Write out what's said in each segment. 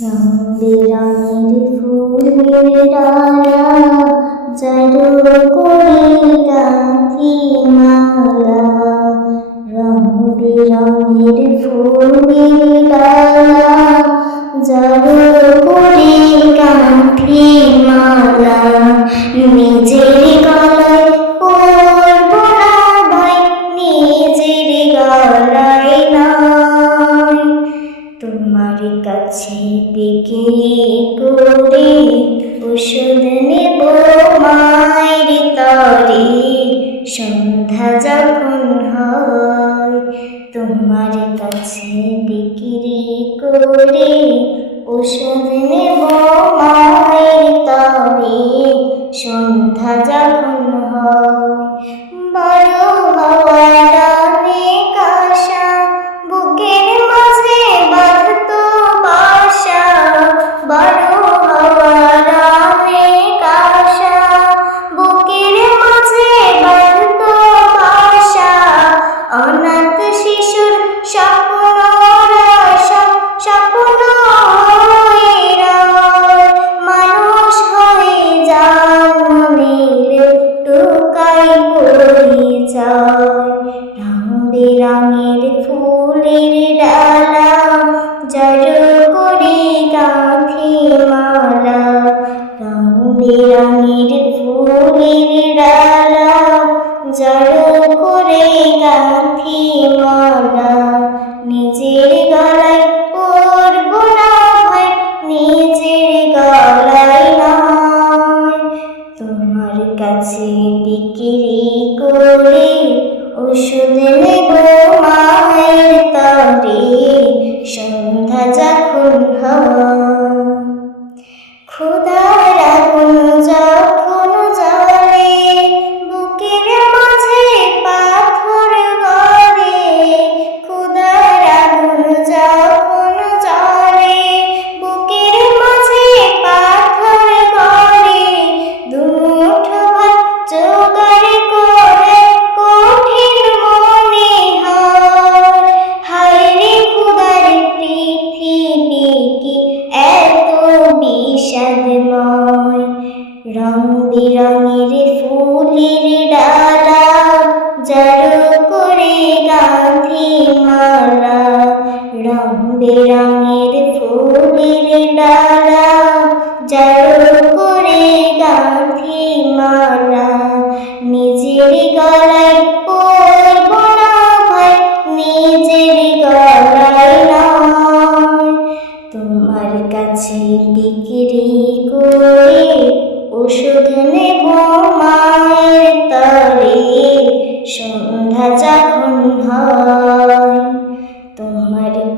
রং বেরঙের ফুলের ডালা জারু করে গাঁথি মালা। রং বেরঙের ফুলের ডালা জারু করে মালা। নিজের কাছে বিক্রি করে ওষুধ নেব মায়ের তরে। সন্ধ্যা যখন হয়, তোমার কাছে বিক্রি করে ওষুধ নেব মায়ের পরিচয় রং বেরঙের ফুলের ডালা জড়ো করে গাঁথি মালা রং বেরঙের ফুলের ডালা, জড়ো করে গাঁথি মালা, নিজের গলায় কাছে বিক্রি করে ওষুধ রং বেরঙের ফুলের ডালা জড়ো করে গাঁথি মালা। রং বেরঙের ফুলের ডালা জড়ো করে গাঁথি মালা।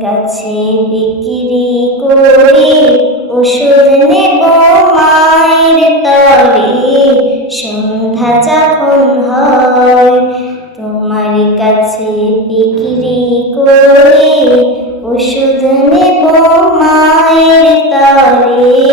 কাছে বিক্রি করি, ওষুধ নেব মায়ের তরে। সন্ধ্যা যখন হয়, তোমার কাছে বিক্রি করি, ওষুধ নেব মায়ের তরে।